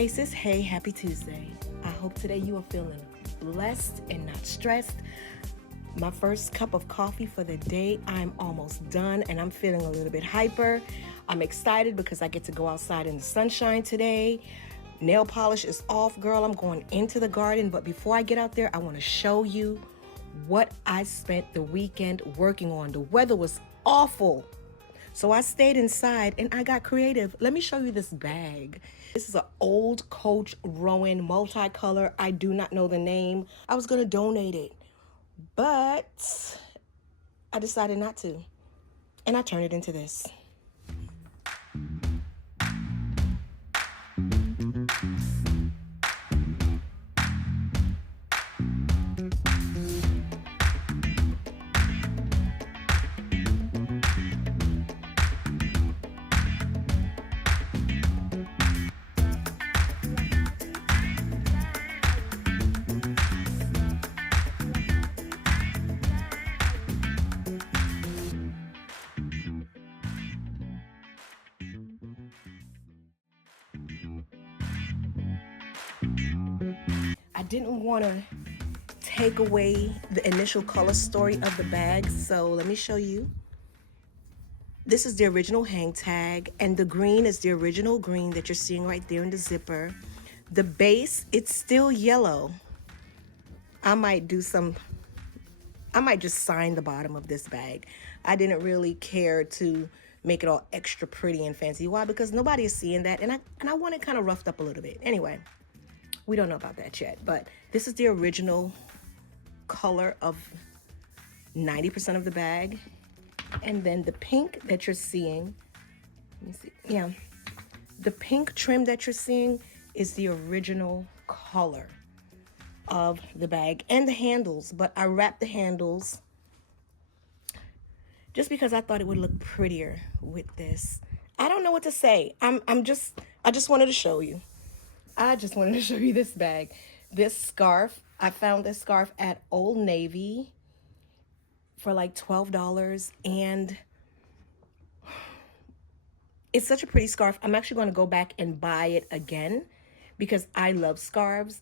Hey sis, hey, happy Tuesday. I hope today you are feeling blessed and not stressed. My first cup of coffee for the day. I'm almost done and I'm feeling a little bit hyper. I'm excited because I get to go outside in the sunshine today. Nail polish is off, girl. I'm going into the garden, but before I get out there, I want to show you what I spent the weekend working on. The weather was awful, so I stayed inside and I got creative. Let me show you this bag. This is an old Coach ROWAN multicolor. I do not know the name. I was gonna donate it, but I decided not to, and I turned it into this. I didn't want to take away the initial color story of the bag, so let me show you. This is the original hang tag, and the green is the original green that you're seeing right there in the zipper. The base, it's still yellow. I might just sign the bottom of this bag. I didn't really care to make it all extra pretty and fancy. Why? Because nobody is seeing that, and I want it kind of roughed up a little bit. Anyway, we don't know about that yet, but this is the original color of 90% of the bag. And then the pink that you're seeing, let me see, yeah, the pink trim that you're seeing is the original color of the bag and the handles, but I wrapped the handles just because I thought it would look prettier with this. I don't know what to say. I just wanted to show you. I just wanted to show you this bag. This scarf, I found this scarf at Old Navy for like $12, and it's such a pretty scarf. I'm actually going to go back and buy it again because I love scarves,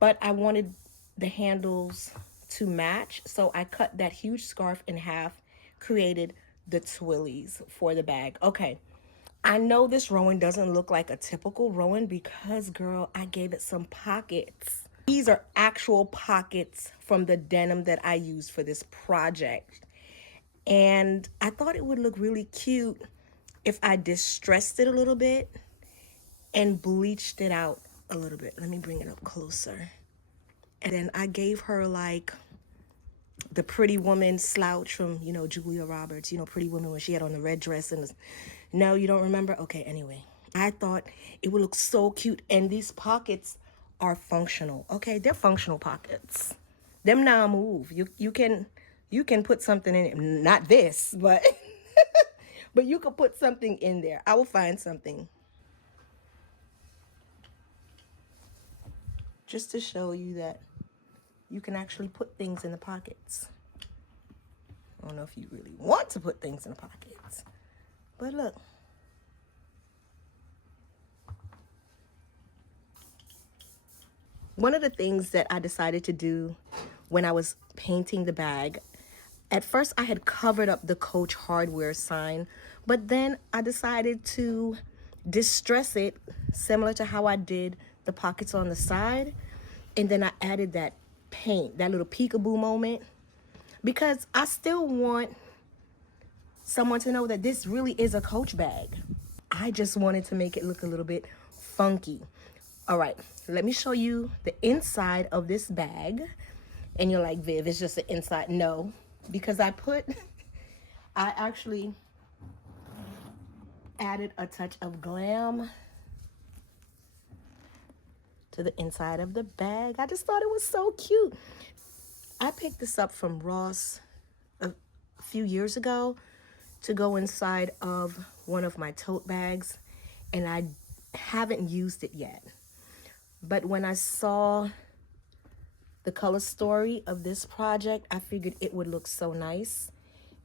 but I wanted the handles to match, so I cut that huge scarf in half, created the twillies for the bag. Okay, I know this ROWAN doesn't look like a typical ROWAN because, girl, I gave it some pockets. These are actual pockets from the denim that I used for this project. And I thought it would look really cute if I distressed it a little bit and bleached it out a little bit. Let me bring it up closer. And then I gave her like the Pretty Woman slouch from, Julia Roberts, Pretty Woman, when she had on the red dress and no, you don't remember? Okay, anyway. I thought it would look so cute, and these pockets are functional. Okay, they're functional pockets. Them now move. You can put something in it. Not this, but but you could put something in there. I will find something just to show you that you can actually put things in the pockets. I don't know if you really want to put things in the pockets, but look. One of the things that I decided to do when I was painting the bag, at first I had covered up the Coach hardware sign, but then I decided to distress it similar to how I did the pockets on the side. And then I added that paint, that little peekaboo moment, because I still want someone to know that this really is a Coach bag. I just wanted to make it look a little bit funky. All right, let me show you the inside of this bag. And you're like, Viv, it's just the inside. No, because I actually added a touch of glam to the inside of the bag. I just thought it was so cute. I picked this up from Ross a few years ago to go inside of one of my tote bags, and I haven't used it yet. But when I saw the color story of this project, I figured it would look so nice.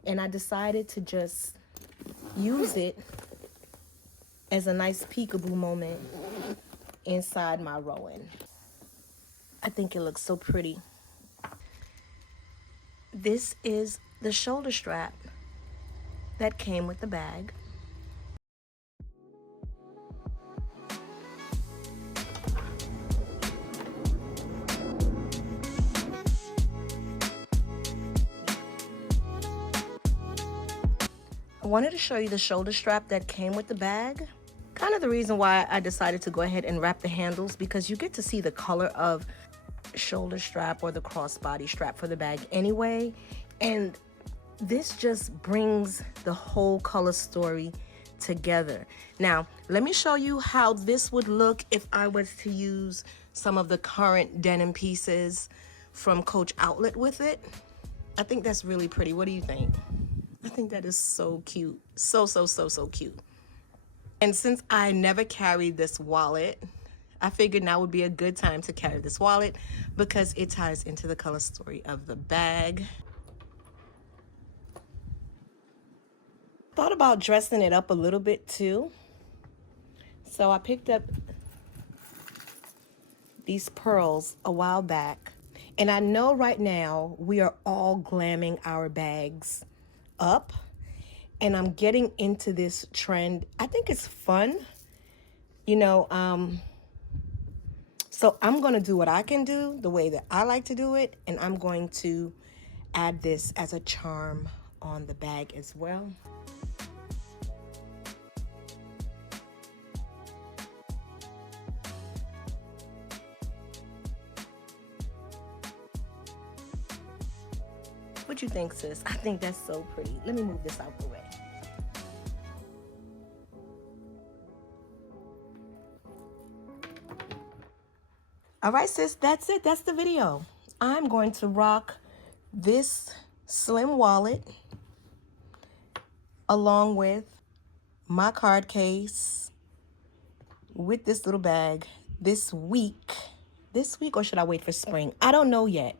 And I decided to just use it as a nice peekaboo moment inside my Rowan. I think it looks so pretty. This is the shoulder strap that came with the bag. I wanted to show you the shoulder strap that came with the bag. Kind of the reason why I decided to go ahead and wrap the handles, because you get to see the color of shoulder strap or the crossbody strap for the bag anyway. And this just brings the whole color story together. Now, let me show you how this would look if I was to use some of the current denim pieces from Coach Outlet with it. I think that's really pretty. What do you think? I think that is so cute. So cute. And since I never carried this wallet, I figured now would be a good time to carry this wallet because it ties into the color story of the bag. Thought about dressing it up a little bit too. So I picked up these pearls a while back. And I know right now we are all glamming our bags up. And I'm getting into this trend. I think it's fun, you know. So I'm going to do what I can do, the way that I like to do it. And I'm going to add this as a charm on the bag as well. What you think, sis? I think that's so pretty. Let me move this out the way. All right, sis, that's it. That's the video. I'm going to rock this slim wallet along with my card case with this little bag this week. This week, or should I wait for spring? I don't know yet.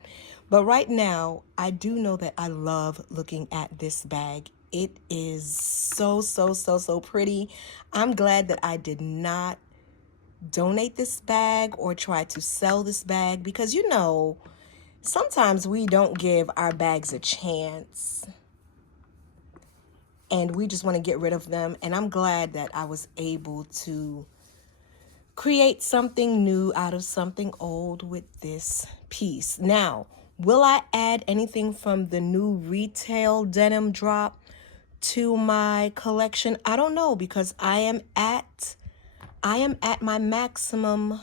But right now, I do know that I love looking at this bag. It is so pretty. I'm glad that I did not donate this bag or try to sell this bag, because you know, sometimes we don't give our bags a chance and we just want to get rid of them. And I'm glad that I was able to create something new out of something old with this piece. Now, will I add anything from the new retail denim drop to my collection? I don't know, because I am at my maximum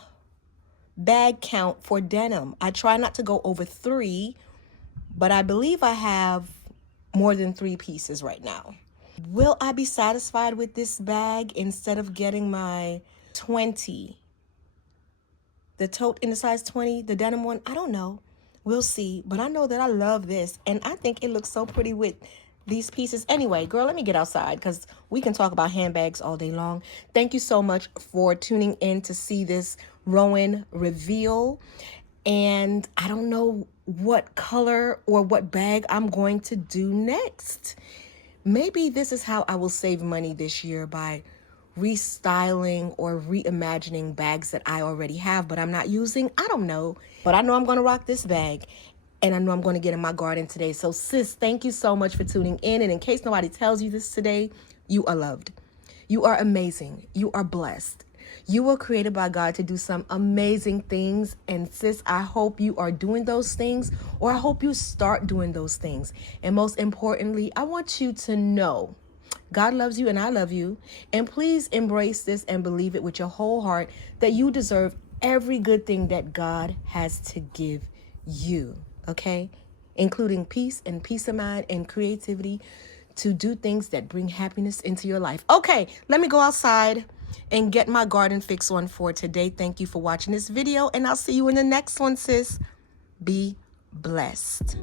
bag count for denim. I try not to go over 3, but I believe I have more than 3 pieces right now. Will I be satisfied with this bag instead of getting my 20? The tote in the size 20, the denim one? I don't know. We'll see. But I know that I love this, and I think it looks so pretty with these pieces. Anyway, girl, let me get outside because we can talk about handbags all day long. Thank you so much for tuning in to see this Rowan reveal. And I don't know what color or what bag I'm going to do next. Maybe this is how I will save money this year, by restyling or reimagining bags that I already have but I'm not using. I don't know. But I know I'm going to rock this bag. And I know I'm going to get in my garden today. So sis, thank you so much for tuning in. And in case nobody tells you this today, you are loved. You are amazing. You are blessed. You were created by God to do some amazing things. And sis, I hope you are doing those things, or I hope you start doing those things. And most importantly, I want you to know God loves you and I love you. And please embrace this and believe it with your whole heart that you deserve every good thing that God has to give you. Okay, including peace and peace of mind and creativity to do things that bring happiness into your life. Okay, let me go outside and get my garden fix on for today. Thank you for watching this video, and I'll see you in the next one, sis. Be blessed.